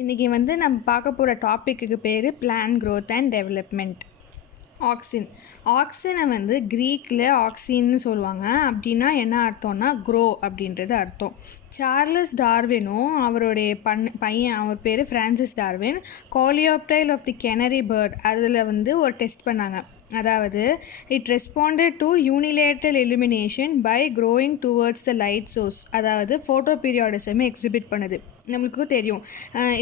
இன்றைக்கி வந்து நம்ம பார்க்க போகிற டாப்பிக்கு பேர் plant growth and development. Auxin. ஆக்சினை வந்து க்ரீக்கில் ஆக்சின்னு சொல்லுவாங்க. அப்படின்னா என்ன அர்த்தம்னா க்ரோ அப்படின்றது அர்த்தம். சார்லஸ் டார்வினும் அவருடைய பையன், அவர் பேர் Francis Darwin, coleoptile of the canary bird அதில் வந்து ஒரு டெஸ்ட் பண்ணாங்க. அதாவது it responded to unilateral elimination by growing towards the light source. அதாவது ஃபோட்டோ பீரியாடிசமே எக்ஸிபிட் பண்ணுது. நம்மளுக்கும் தெரியும்.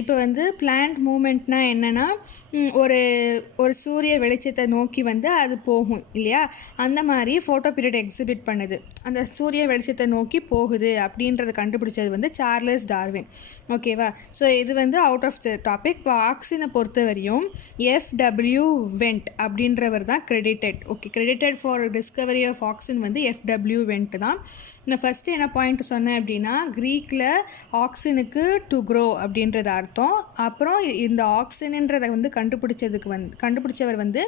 இப்போ வந்து பிளான்ட் மூமெண்ட்னால் என்னென்னா ஒரு ஒரு சூரிய வெளிச்சத்தை நோக்கி வந்து அது போகும் இல்லையா, அந்த மாதிரி ஃபோட்டோ பீரியட் எக்ஸிபிட் பண்ணுது. அந்த சூரிய வெளிச்சத்தை நோக்கி போகுது அப்படின்றத கண்டுபிடிச்சது வந்து சார்லஸ் டார்வின். ஓகேவா? ஸோ இது வந்து அவுட் ஆஃப் த டாபிக். இப்போ ஆக்சினை பொறுத்த வரையும் எஃப்டபிள்யூ வெண்ட் அப்படின்றவர் தான் credited. Okay, credited for discovery of auxin வந்து எஃப்டபிள்யூ வெண்ட் தான். நான் ஃபஸ்ட்டு என்ன பாயிண்ட் சொன்னேன் அப்படின்னா, க்ரீக்கில் ஆக்சினுக்கு டு க்ரோ அப்படின்றது அர்த்தம். அப்புறம் இந்த ஆக்சின்ன்றதை வந்து கண்டுபிடிச்சவர் வந்து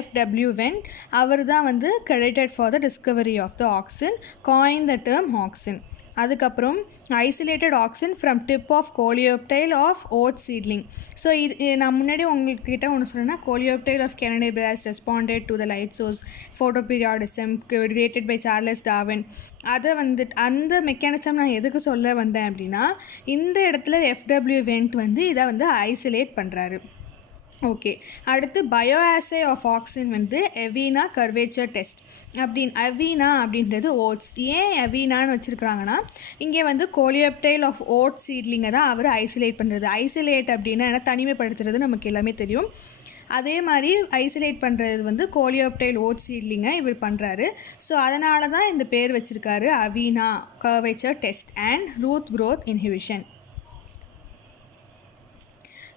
எஃப்டபிள்யூ வெண்ட். அவர் தான் வந்து credited for the discovery of the auxin, coined the term auxin. அதுக்கப்புறம் isolated auxin from tip of coleoptile of oat seedling. So இது நான் முன்னாடி உங்கள்கிட்ட ஒன்று சொன்னேன்னா, coleoptile of canary bird responded to the light source photo periodism created by Charles Darwin. அதை வந்து அந்த மெக்கானிசம் நான் எதுக்கு சொல்ல வந்தேன் அப்படின்னா, இந்த இடத்துல எஃப்டபிள்யூ வெண்ட் வந்து இதை வந்து ஐசோலேட் பண்ணுறாரு. ஓகே, அடுத்து பயோஆசே ஆஃப் ஆக்சின் வந்து எவீனா கர்வேச்சர் டெஸ்ட் எவீனா அப்படின்றது ஓட்ஸ். ஏன் எவீனான்னு வச்சுருக்குறாங்கன்னா, இங்கே வந்து கோலியோப்டைல் ஆஃப் ஓட் சீட்லிங்கை தான் அவர் ஐசோலேட் பண்ணுறது. ஐசோலேட் அப்படின்னா என்ன, தனிமைப்படுத்துறது நமக்கு எல்லாமே தெரியும். அதே மாதிரி ஐசோலேட் பண்ணுறது வந்து கோலியோப்டைல் ஓட் சீட்லிங்கை இவர் பண்ணுறாரு. ஸோ அதனால தான் இந்த பேர் வச்சுருக்காரு, Avena curvature test and root growth inhibition.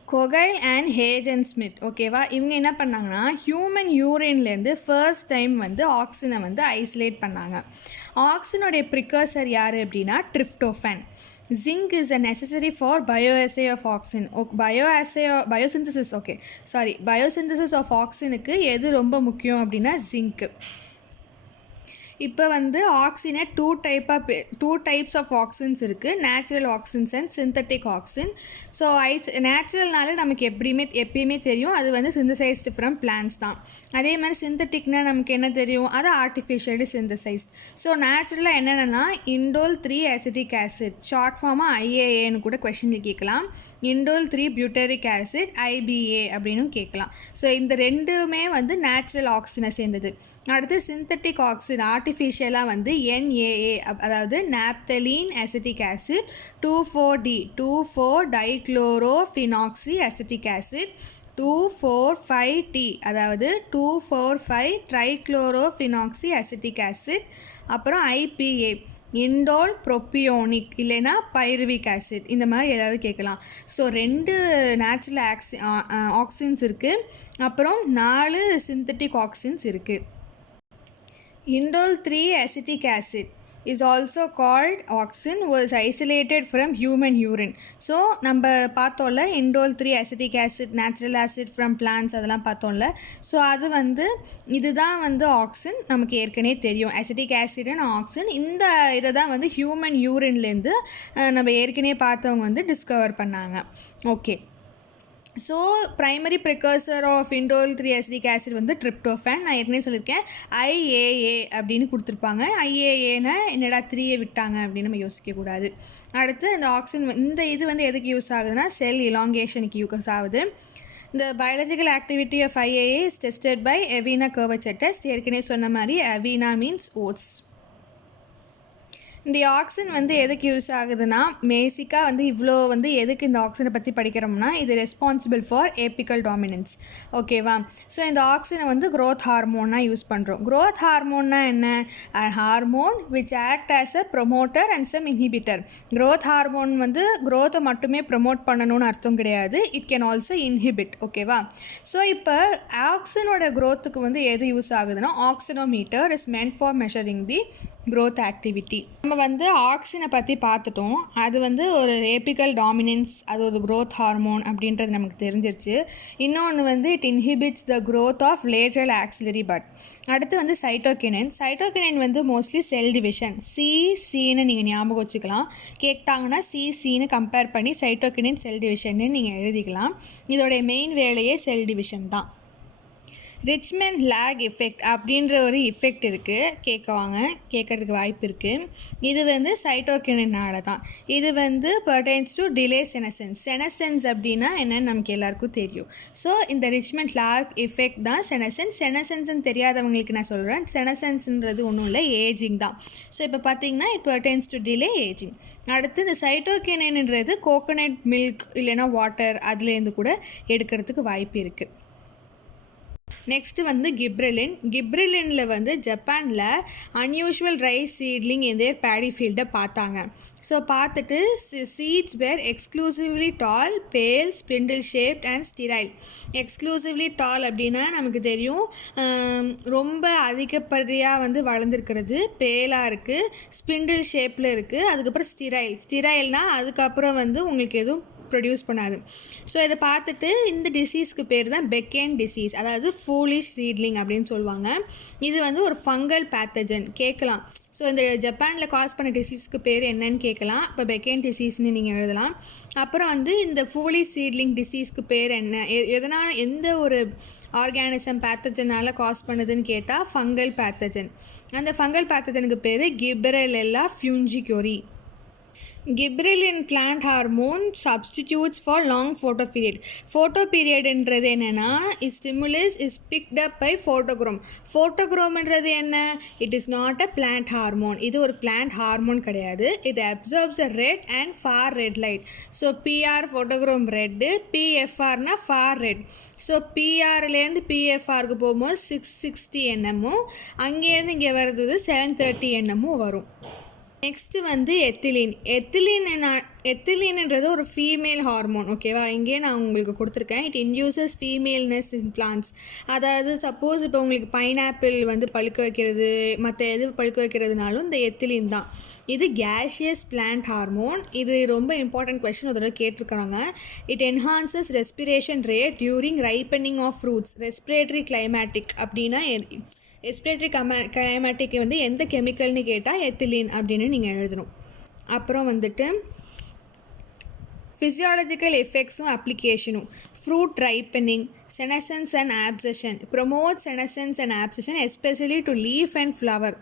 Kogl and Haagen Smit, ஓகேவா, இவங்க என்ன பண்ணாங்கன்னா, ஹியூமன் யூரின்லேருந்து ஃபர்ஸ்ட் டைம் வந்து ஆக்சினை வந்து ஐசோலேட் பண்ணாங்க. ஆக்சினுடைய ப்ரிகர்சர் யார் அப்படின்னா tryptophan. Zinc is a necessary for bioassay of auxin. Biosynthesis of auxinக்கு எது ரொம்ப முக்கியம் அப்படின்னா ஜிங்க். இப்போ வந்து ஆக்சினை டூ டைப்ஸ் ஆஃப் ஆக்சின்ஸ் இருக்குது, natural auxins and synthetic auxin. So நேச்சுரல்னால நமக்கு எப்பயுமே தெரியும், அது வந்து சிந்தசைஸ்டு ஃப்ரம் பிளான்ஸ் தான். அதே மாதிரி சிந்தட்டிக்னால் நமக்கு என்ன தெரியும், அது ஆர்டிஃபிஷியலி சிந்தசைஸ்ட். ஸோ நேச்சுரலாக என்னென்னா இண்டோல் 3 அசிட்டிக் ஆசிட், ஷார்ட் ஃபார்மாக ஐஏஏன்னு கூட கொஷனில் கேட்கலாம். இண்டோல் 3 பியூட்டரிக் ஆசிட், ஐபிஏ அப்படின்னு கேட்கலாம். ஸோ இந்த ரெண்டுமே வந்து நேச்சுரல் ஆக்சினை சேர்ந்தது. அடுத்து சிந்தட்டிக் ஆக்சின் ஆர்டிஃபிஷியலாக வந்து என்ஏஏ, அதாவது naphthalene acetic acid, 2,4-D two four dichlorophenoxy acetic acid, 2,4,5-T அதாவது 2,4,5-ட்ரைக்ளோரோஃபினாக்சி அசிட்டிக் ஆசிட். அப்புறம் ஐபிஏ இண்டோல் ப்ரோபியோனிக் இல்லைன்னா பைருவிக் ஆசிட், இந்த மாதிரி ஏதாவது கேட்கலாம். ஸோ 2 நேச்சுரல் ஆக்சின்ஸ் இருக்குது, அப்புறம் 4 சிந்தட்டிக் ஆக்சின்ஸ் இருக்குது. Indole 3 acetic acid is also called auxin, was isolated from human urine. So நம்ம பார்த்தோம்ல indole 3 acetic acid, natural acid from plants அதெல்லாம் பார்த்தோம்ல. ஸோ அது வந்து இதுதான் வந்து ஆக்சின், நமக்கு ஏற்கனவே தெரியும் அசிட்டிக் ஆசிட்னு ஆக்சின். இந்த இதை தான் வந்து ஹியூமன் யூரின்லேருந்து நம்ம ஏற்கனவே பார்த்தவங்க வந்து டிஸ்கவர் பண்ணாங்க. Okay, so primary precursor of indole 3 acetic acid வந்து ட்ரிப்டோஃபேன். நான் ஏற்கனவே சொல்லியிருக்கேன், ஐஏஏ அப்படின்னு கொடுத்துருப்பாங்க. ஐஏஏன்னா என்னடா 3 விட்டாங்க அப்படின்னு நம்ம யோசிக்கக்கூடாது. அடுத்து இந்த ஆக்சின் இது வந்து எதுக்கு யூஸ் ஆகுதுன்னா செல் இலாங்கேஷனுக்கு யூஸ் ஆகுது. இந்த biological activity of IAA is tested by Avena curvature test. ஏற்கனவே சொன்ன மாதிரி அவீனா மீன்ஸ் ஓட்ஸ். இந்த ஆக்சின் வந்து எதுக்கு யூஸ் ஆகுதுன்னா, பேசிக்காக வந்து இவ்வளோ வந்து எதுக்கு இந்த ஆக்சினை பற்றி படிக்கிறோம்னா, இது ரெஸ்பான்சிபிள் ஃபார் ஏபிக்கல் டாமினன்ஸ். ஓகேவா? ஸோ இந்த ஆக்சினை வந்து க்ரோத் ஹார்மோனாக யூஸ் பண்ணுறோம். க்ரோத் ஹார்மோன்னா என்ன, hormone which act as a promoter and some inhibitor. Growth hormone வந்து க்ரோத்தை மட்டுமே ப்ரொமோட் பண்ணணும்னு அர்த்தம் கிடையாது, இட் கேன் ஆல்சோ இன்ஹிபிட். ஓகேவா? ஸோ இப்போ ஆக்சினோட க்ரோத்துக்கு வந்து எது யூஸ் ஆகுதுன்னா, auxinometer is meant for measuring the growth activity. நம்ம வந்து ஆக்சினை பற்றி பார்த்துட்டோம். அது வந்து ஒரு ஏபிக்கல் டாமினன்ஸ், அது ஒரு க்ரோத் ஹார்மோன் அப்படின்றது நமக்கு தெரிஞ்சிருச்சு. இன்னொன்று வந்து it inhibits the growth of lateral axillary bud. அடுத்து வந்து சைட்டோகினின். சைட்டோகினின் வந்து மோஸ்ட்லி செல் டிவிஷன், சின்னு நீங்கள் ஞாபகம் வச்சுக்கலாம். கேட்டாங்கன்னா சின்னு கம்பேர் பண்ணி சைட்டோகினின் செல் டிவிஷன்னு நீங்கள் எழுதிக்கலாம். இதோடைய மெயின் வேலையே செல் டிவிஷன் தான். ரிச்மண்ட் லேக் எஃபெக்ட் அப்படின்ற ஒரு எஃபெக்ட் இருக்குது, கேட்குறதுக்கு வாய்ப்பு இருக்குது. இது வந்து சைட்டோகினினால தான். இது வந்து பர்டைன்ஸ் டு டிலே செனசன்ஸ். செனசன்ஸ் அப்படின்னா என்னன்னு நமக்கு எல்லாருக்கும் தெரியும். ஸோ இந்த ரிச்மண்ட் லேக் எஃபெக்ட் தான் செனசன்ஸ்ன்னு தெரியாதவங்களுக்கு நான் சொல்கிறேன். செனசன்ஸ்ன்றது ஒன்றும் இல்லை, ஏஜிங் தான். ஸோ இப்போ பார்த்தீங்கன்னா இட் பர்டைன்ஸ் டு டிலே ஏஜிங். அடுத்து இந்த சைட்டோகினின்றது கோகோனட் மில்க் இல்லைன்னா வாட்டர் அதுலேருந்து கூட எடுக்கிறதுக்கு வாய்ப்பு இருக்குது. நெக்ஸ்ட்டு வந்து கிப்ரெலினில் வந்து ஜப்பானில் அன்யூஷுவல் ரைஸ் சீட்லிங் இந்த பேடி ஃபீல்டை பார்த்தாங்க. ஸோ பார்த்துட்டு seeds where exclusively tall, pale, spindle shaped and sterile. Exclusively tall அப்படின்னா நமக்கு தெரியும், ரொம்ப அதிகப்படியாக வந்து வளர்ந்துருக்கிறது, பேலாக இருக்குது, ஸ்பிண்டில் ஷேப்பில் இருக்குது. அதுக்கப்புறம் ஸ்டிரைல்னால் அதுக்கப்புறம் வந்து உங்களுக்கு எதுவும் ப்ரொடியூஸ் பண்ணாது. ஸோ இதை பார்த்துட்டு இந்த டிசீஸ்க்கு பேர் தான் பெக்கேன் டிசீஸ், அதாவது ஃபூலிஷ் சீட்லிங் அப்படின்னு சொல்லுவாங்க. இது வந்து ஒரு ஃபங்கல் பேத்தஜன் கேட்கலாம். ஸோ இந்த ஜப்பானில் காஸ் பண்ண டிசீஸ்க்கு பேர் என்னன்னு கேட்கலாம். இப்போ பெக்கேன் டிசீஸ்னு நீங்கள் எழுதலாம். அப்புறம் வந்து இந்த ஃபூலிஷ் சீட்லிங் டிசீஸ்க்கு பேர் என்ன, எதனால், எந்த ஒரு ஆர்கானிசம் பேத்தஜனால் காஸ் பண்ணுதுன்னு கேட்டால் ஃபங்கல் பேத்தஜன். அந்த ஃபங்கல் பேத்தஜனுக்கு பேர் Gibberella fujikuroi. Gibberellin plant hormone substitutes for long photo period. Photo பீரியட்ன்றது என்னென்னா, stimulus is picked up by photochrome. ஃபோட்டோக்ரோம்ன்றது என்ன? It is not a plant hormone. இது ஒரு பிளான்ட் ஹார்மோன் கிடையாது. இது observes a red and far red light. So PR photochrome red, பிஎஃப்ஆர்னா far red. So பிஆர்லேருந்து பிஎஃப்ஆருக்கு போகும்போது 660 nm, அங்கேருந்து இங்கே வர்றது 730 nm வரும். நெக்ஸ்ட்டு வந்து எத்திலீன்ன்றது ஒரு ஃபீமேல் ஹார்மோன். ஓகேவா, இங்கே நான் உங்களுக்கு கொடுத்துருக்கேன். It induces femaleness in plants. அதாவது சப்போஸ் இப்போ உங்களுக்கு பைனாப்பிள் வந்து பழுக்க வைக்கிறது, மற்ற எது பழுக்க வைக்கிறதுனாலும் இந்த எத்திலீன் தான். இது கேஷியஸ் பிளான்ட் ஹார்மோன். இது ரொம்ப இம்பார்ட்டன்ட் கொஸ்டின் ஒரு தடவை கேட்டிருக்கிறாங்க. It enhances respiration rate during ripening of fruits. Respiratory climacteric அப்படின்னா ரெஸ்பிரேட்டரி கிளைமேட்டிக் வந்து எந்த கெமிக்கல்னு கேட்டால் எத்திலீன் அப்படின்னு நீங்கள் எழுதணும். அப்புறம் வந்துட்டு ஃபிசியாலஜிக்கல் எஃபெக்ட்ஸும் அப்ளிகேஷனும். Fruit ripening, senescence and abscission. Promote senescence and abscission especially to leaf and flower.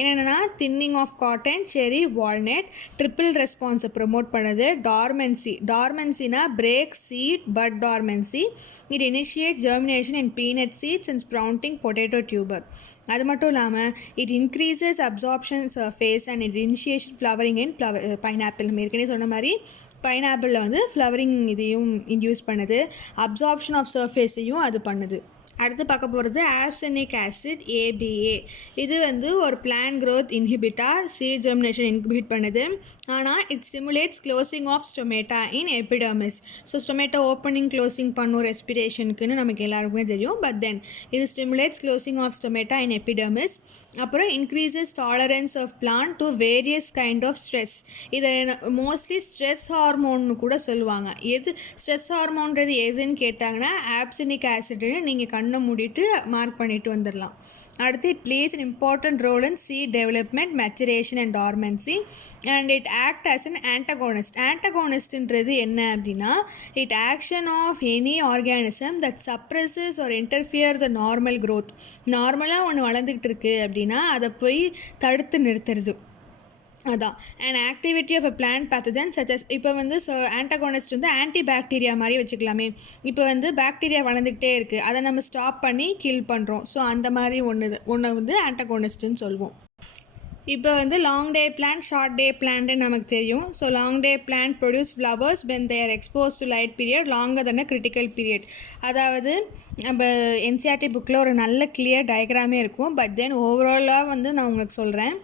என்னென்னா thinning of cotton, cherry, walnut. Triple ரெஸ்பான்ஸை ப்ரொமோட் பண்ணுது. டார்மென்சினா break seed bud dormancy. It initiates germination in peanut seeds and sprouting potato tuber. அது மட்டும் இல்லாமல் it increases absorption surface and it initiation flowering in pineapple. நம்ம ஏற்கனவே சொன்ன மாதிரி பைனாப்பிளில் வந்து ஃப்ளவரிங் இதையும் இன்டியூஸ் பண்ணுது, அப்சார்ப்ஷன் ஆஃப் சர்ஃபேஸையும் அது பண்ணுது. அடுத்து பார்க்க போகிறது ஆப்சனிக் ஆசிட், ஏபிஏ. இது வந்து ஒரு plant growth inhibitor, seed germination inhibit பண்ணுது. ஆனால் it stimulates closing of stomata in epidermis. So stomata opening closing பண்ணும் ரெஸ்பிரேஷனுக்குன்னு நமக்கு எல்லாருக்குமே தெரியும். பட் தென் இது stimulates closing of stomata in epidermis. அப்புறம் increases tolerance of plant to various kind of stress. இதை மோஸ்ட்லி ஸ்ட்ரெஸ் ஹார்மோன்னு கூட சொல்லுவாங்க. எது ஸ்ட்ரெஸ் ஹார்மோன்றது எதுன்னு கேட்டாங்கன்னா ஆப்சனிக் ஆசிட்னு நீங்கள் கண்ணை மூடிட்டு மார்க் பண்ணிட்டு வந்துடலாம். அடுத்து it plays an important role in seed development, maturation and dormancy and it act as an antagonist. ஆன்டகோனிஸ்ட்ன்றது என்ன அப்படின்னா it action of any organism that suppresses or interfere the normal growth. நார்மலாக ஒன்று வளர்ந்துக்கிட்டு இருக்குது அப்படின்னா அதை போய் தடுத்து நிறுத்துறது. அதான் and activity of a plant pathogen such as. இப்போ வந்து ஆன்டகோனிஸ்ட் வந்து ஆன்டி பாக்டீரியா மாதிரி வச்சுக்கலாமே. இப்போ வந்து பாக்டீரியா வளர்ந்துக்கிட்டே இருக்குது, அதை நம்ம ஸ்டாப் பண்ணி கில் பண்ணுறோம். ஸோ அந்த மாதிரி ஒன்று வந்து ஆன்டகோனிஸ்ட்டுன்னு சொல்லுவோம். இப்போ வந்து லாங் டே பிளான்ட், ஷார்ட் டே பிளான்ட்டு நமக்கு தெரியும். So long day plant produce flowers when they are expose to light period longer then a critical period. அதாவது நம்ம என்சிஆர்டி புக்கில் ஒரு நல்ல கிளியர் டயக்ராமே இருக்கும். பட் தென் ஓவராலாக வந்து நான் உங்களுக்கு சொல்கிறேன்.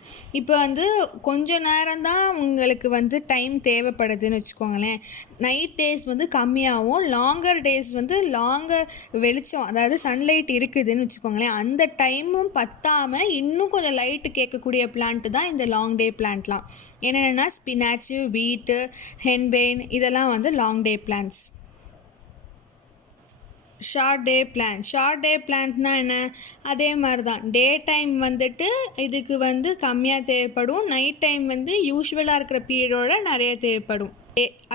இப்போ வந்து கொஞ்சம் நேரம் தான் உங்களுக்கு வந்து டைம் தேவைப்படுதுன்னு வச்சுக்கோங்களேன். நைட் டேஸ் வந்து கம்மியாகவும், லாங்கர் டேஸ் வந்து லாங்கர் வெளிச்சம், அதாவது சன்லைட் இருக்குதுன்னு வச்சுக்கோங்களேன். அந்த டைமும் பத்தாமல் இன்னும் கொஞ்சம் லைட்டு கேட்கக்கூடிய பிளான் பிளான்ட்டு தான் இந்த லாங் டே பிளான்ட்லாம். என்னென்னா ஸ்பினாச்சு, வீட்டு, ஹென்பிரெயின் இதெல்லாம் வந்து long day plants. Short day பிளான்ட்னா என்ன? அதே மாதிரி தான் டே டைம் வந்துட்டு இதுக்கு வந்து கம்மியாக தேவைப்படும், நைட் டைம் வந்து யூஸ்வலாக இருக்கிற பீரியடோட நிறைய தேவைப்படும்.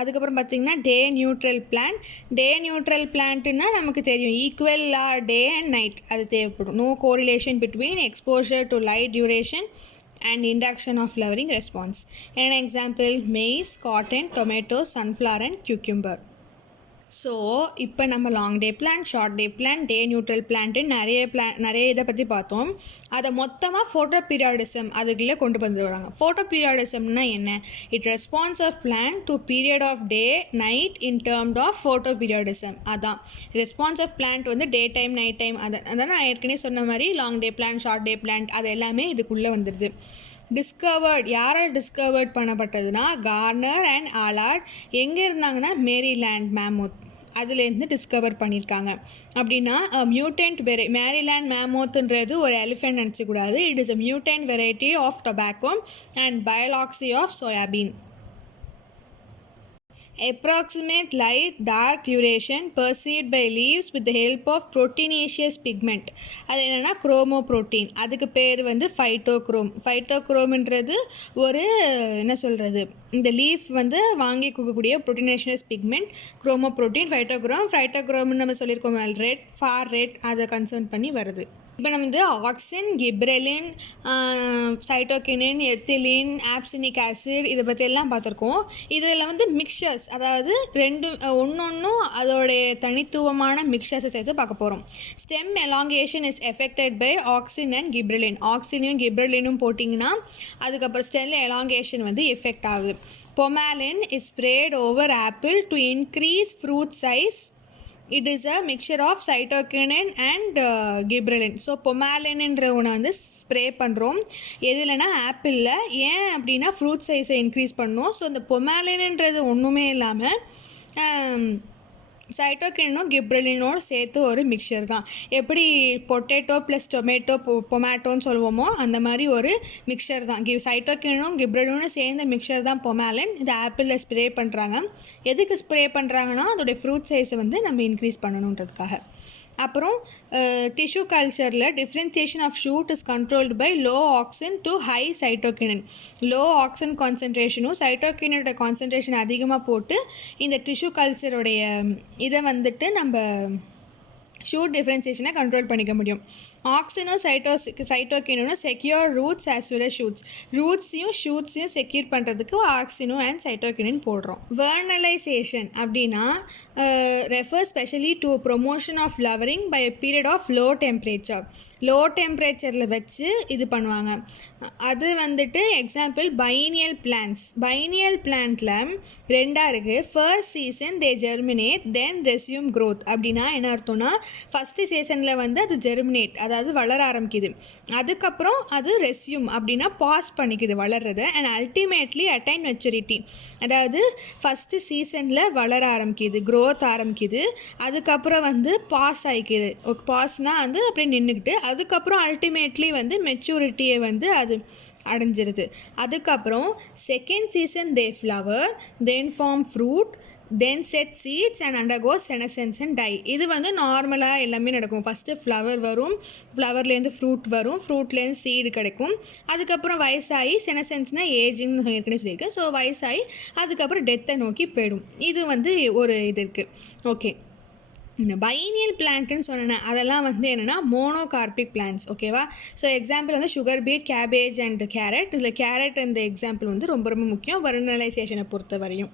அதுக்கப்புறம் பார்த்திங்கன்னா டே நியூட்ரல் பிளான்ட்டுன்னா நமக்கு தெரியும், ஈக்குவலாக டே அண்ட் நைட் அது தேவைப்படும். No correlation between exposure to light duration and induction of flowering response. என்னென்ன example? Maize, cotton, tomato, sunflower and cucumber. So இப்போ நம்ம long day plant, short day plant, day neutral plant நிறைய இதை பற்றி பார்த்தோம். அதை மொத்தமாக ஃபோட்டோ பீரியாடிசம் அதுக்குள்ளே கொண்டு வந்துடுவாங்க. ஃபோட்டோ பீரியாடிசம்னா என்ன? It response of plant to period of day night in terms of photo periodism. அதான் ரெஸ்பான்ஸ் ஆஃப் பிளான்ட் வந்து டே டைம் நைட் டைம். அதான் நான் ஏற்கனவே சொன்ன மாதிரி long day plant, short day plant அது எல்லாமே இதுக்குள்ளே வந்துடுது. யாரால் டிஸ்கவர்ட் பண்ணப்பட்டதுன்னா கார்னர் அண்ட் ஆலார்ட். எங்கே இருந்தாங்கன்னா மேரிலேண்ட் மேமோத் அதுலேருந்து டிஸ்கவர் பண்ணியிருக்காங்க. அப்படின்னா மியூட்டன்ட் மேரிலேண்ட் மேமோத்துன்றது ஒரு எலிஃபென்ட் நினச்சக்கூடாது. It is a mutant variety of tobacco and Biloxi of soybean. Approximate light dark duration perceived by leaves with the help of proteinaceous pigment. அது என்னென்னா குரோமோப்ரோட்டீன். அதுக்கு பேர் வந்து ஃபைட்டோக்ரோம்ன்றது ஒரு என்ன சொல்கிறது, இந்த லீஃப் வந்து வாங்கி கொடுக்கக்கூடிய ப்ரோட்டீனேஷியஸ் பிக்மெண்ட் குரோமோப்ரோட்டீன். ஃபைட்டோக்ரோம்னு நம்ம சொல்லியிருக்கோம், ரெட், ஃபார் ரெட் அதை கன்சர்ன் பண்ணி வருது. இப்போ நம்ம வந்து ஆக்சின், கிப்ரெலின், சைட்டோகினின், எத்திலின், ஆப்சினிக் ஆசிட் இதை பற்றி எல்லாம் பார்த்துருக்கோம். இதில் வந்து மிக்சர்ஸ், அதாவது ஒன்றும் அதோடைய தனித்துவமான மிக்சர்ஸை சேர்த்து பார்க்க போகிறோம். Stem elongation is affected by auxin and gibberellin. ஆக்சினையும் கிப்ரெலினும் போட்டிங்கன்னா அதுக்கப்புறம் ஸ்டெம் எலாங்கேஷன் வந்து எஃபெக்ட் ஆகுது. Promalin is sprayed over apple to increase fruit size. It is a mixture of cytokinin and gibberellin. So பொமாலின்ன்ற ஒன்று வந்து ஸ்ப்ரே பண்ணுறோம் எதுலனா ஆப்பிளில். ஏன் அப்படின்னா ஃப்ரூட் சைஸை இன்க்ரீஸ் பண்ணோம். ஸோ இந்த பொமாலின்ன்றது ஒன்றுமே இல்லாமல் சைட்டோகினும் கிப்ரெலினோடு சேர்த்து ஒரு மிக்சர் தான். எப்படி பொட்டேட்டோ ப்ளஸ் பொமேட்டோன்னு சொல்லுவோமோ அந்த மாதிரி ஒரு மிக்சர் தான். சைட்டோகினும் கிப்ரெலினும் சேர்ந்த மிக்சர் தான் பொமாலின். இது ஆப்பிளில் ஸ்ப்ரே பண்ணுறாங்க. எதுக்கு ஸ்ப்ரே பண்ணுறாங்கன்னா அதோடைய ஃப்ரூட் சைஸை வந்து நம்ம இன்க்ரீஸ் பண்ணணுன்றதுக்காக. அப்புறம் டிஷ்யூ கல்ச்சரில் differentiation of shoot is controlled by low auxin to high cytokinin. Low auxin கான்சன்ட்ரேஷனும் சைட்டோகினோட கான்சன்ட்ரேஷன் அதிகமாக போட்டு இந்த டிஷ்யூ கல்ச்சருடைய இதை வந்துட்டு நம்ம ஷூட் டிஃப்ரென்சியேஷனை கண்ட்ரோல் பண்ணிக்க முடியும். ஆக்சினும் சைட்டோகினும் secure roots as well as shoots. ரூட்ஸையும் ஷூட்ஸையும் செக்யூர் பண்ணுறதுக்கு ஆக்சினும் அண்ட் சைட்டோகினின் போடுறோம். வெர்னலைசேஷன் அப்படின்னா refer specially to promotion of flowering by a period of low டெம்பரேச்சரில் வச்சு இது பண்ணுவாங்க. அது வந்துட்டு எக்ஸாம்பிள் பைனியல் பிளான்ட்டில் ரெண்டாக இருக்குது. First season they germinate then resume growth. அப்படின்னா என்ன அர்த்தம்னா ஃபஸ்ட்டு சீசனில் வந்து அது ஜெர்மினேட் அதாவது வளர ஆரம்பிக்குது, அதுக்கப்புறம் அது ரெஸ்யூம் அப்படின்னா பாஸ் பண்ணிக்குது வளர்றது, அண்ட் அல்டிமேட்லி அட்டைன் மெச்சூரிட்டி. அதாவது ஃபஸ்ட்டு சீசனில் வளர ஆரம்பிக்குது, க்ரோத் ஆரம்பிக்குது, அதுக்கப்புறம் வந்து பாஸ் ஆகிக்குது. பாஸ்னால் வந்து அப்படியே நின்றுக்கிட்டு அதுக்கப்புறம் அல்டிமேட்லி வந்து மெச்சூரிட்டியை வந்து அது அடைஞ்சிருது. அதுக்கப்புறம் second season they flower then form fruit then set seeds and undergo senescence and die. இது வந்து நார்மலாக எல்லாமே நடக்கும். ஃபஸ்ட்டு ஃப்ளவர் வரும், ஃப்ளவர்லேருந்து ஃப்ரூட் வரும், ஃப்ரூட்லேருந்து சீடு கிடைக்கும், அதுக்கப்புறம் வயசாகி செனசென்ஸ்னால் ஏஜின்னு ஏற்கனவே சொல்லியிருக்கேன். ஸோ வயசாகி அதுக்கப்புறம் டெத்தை நோக்கி போயிடும். இது வந்து ஒரு இது இருக்குது. ஓகே, இந்த பைனியல் பிளான்ட்டுன்னு சொன்னேன் அதெல்லாம் வந்து என்னென்னா மோனோகார்பிக் பிளான்ட்ஸ். ஓகேவா? ஸோ எக்ஸாம்பிள் வந்து sugar beat, cabbage and carrot. இதில் கேரட் அந்த எக்ஸாம்பிள் வந்து ரொம்ப ரொம்ப முக்கியம் வெர்னலைசேஷனை பொறுத்த வரையும்.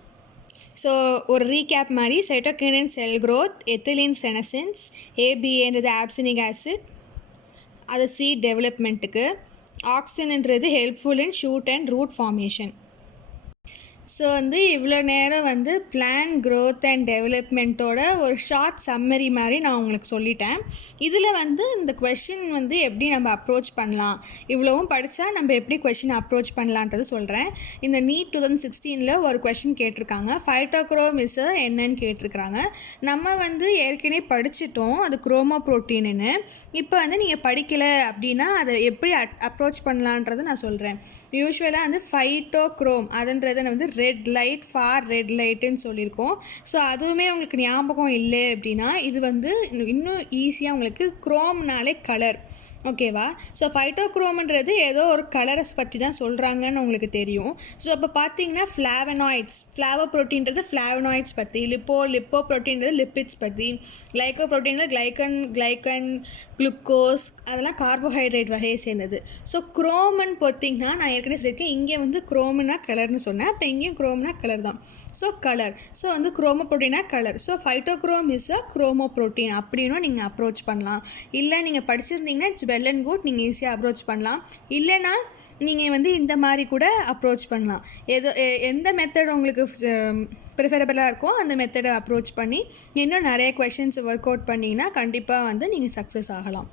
ஸோ ஒரு ரீகேப் மாதிரி cytokinin cell growth, ethylene senescence, ஏபிஏன்றது ஆப்சினிக் ஆசிட் அது சீட் டெவலப்மெண்ட்டுக்கு, ஆக்சின்ன்றது helpful in shoot and root formation. So இவ்வளோ நேரம் பிளான் க்ரோத் அண்ட் டெவலப்மெண்ட்டோட ஒரு ஷார்ட் சம்மரி மாதிரி நான் உங்களுக்கு சொல்லிட்டேன். இதில் இந்த கொஷின் எப்படி நம்ம அப்ரோச் பண்ணலாம், இவ்வளவும் படித்தா நம்ம எப்படி கொஷின் அப்ரோச் பண்ணலான்றது சொல்கிறேன். இந்த நீட் 2016 ஒரு கொஷின் கேட்டிருக்காங்க. ஃபைட்டோக்ரோம் இஸ் என்னன்னு கேட்டிருக்கிறாங்க. நம்ம ஏற்கனவே படிச்சிட்டோம் அது குரோமோ ப்ரோட்டீன்னு. இப்போ நீங்கள் படிக்கலை அப்படின்னா அதை எப்படி அப்ரோச் பண்ணலான்றது நான் சொல்கிறேன். யூஸ்வலாக ஃபைட்டோக்ரோம் அதுன்றது ரெட் லைட் ஃபார் ரெட் லைட்டுன்னு சொல்லியிருக்கோம். ஸோ அதுவுமே உங்களுக்கு ஞாபகம் இல்லை அப்படின்னா இது இன்னும் ஈஸியாக உங்களுக்கு குரோம்னாலே கலர், ஓகேவா? ஸோ ஃபைட்டோக்ரோம்ன்றது ஏதோ ஒரு கலரை பற்றி தான் சொல்கிறாங்கன்னு உங்களுக்கு தெரியும். ஸோ அப்போ பார்த்தீங்கன்னா ஃப்ளாவோ ப்ரோட்டீன்றது ஃப்ளாவனாய்ட்ஸ் பற்றி, லிப்போ ப்ரோட்டீன்றது லிப்பிட்ஸ் பற்றி, கிளைக்கோ ப்ரோட்டீனில் கிளைக்கன் குளுக்கோஸ் அதெல்லாம் கார்போஹைட்ரேட் வகையை சேர்ந்தது. ஸோ குரோம்னு பார்த்தீங்கன்னா நான் ஏற்கனவே சொல்லியிருக்கேன், இங்கே குரோம்னா கலர்னு சொன்னேன், அப்போ இங்கேயும் குரோம்னா கலர் தான். ஸோ கலர், ஸோ குரோமோ ப்ரோட்டீனா colour. So phytochrome is a chromo protein அப்படின்னும் நீங்கள் அப்ரோச் பண்ணலாம். இல்லை நீங்கள் படிச்சிருந்தீங்கன்னா இட்ஸ் வெல் அண்ட் குட், நீங்கள் ஈஸியாக அப்ரோச் பண்ணலாம். இல்லைனா நீங்கள் இந்த மாதிரி கூட அப்ரோச் பண்ணலாம். எந்த மெத்தட் உங்களுக்கு ப்ரிஃபரபிளாக இருக்கோ அந்த மெத்தடை அப்ரோச் பண்ணி இன்னும் நிறைய கொஷின்ஸ் ஒர்க் அவுட் பண்ணிங்கன்னா கண்டிப்பாக நீங்கள் சக்ஸஸ் ஆகலாம்.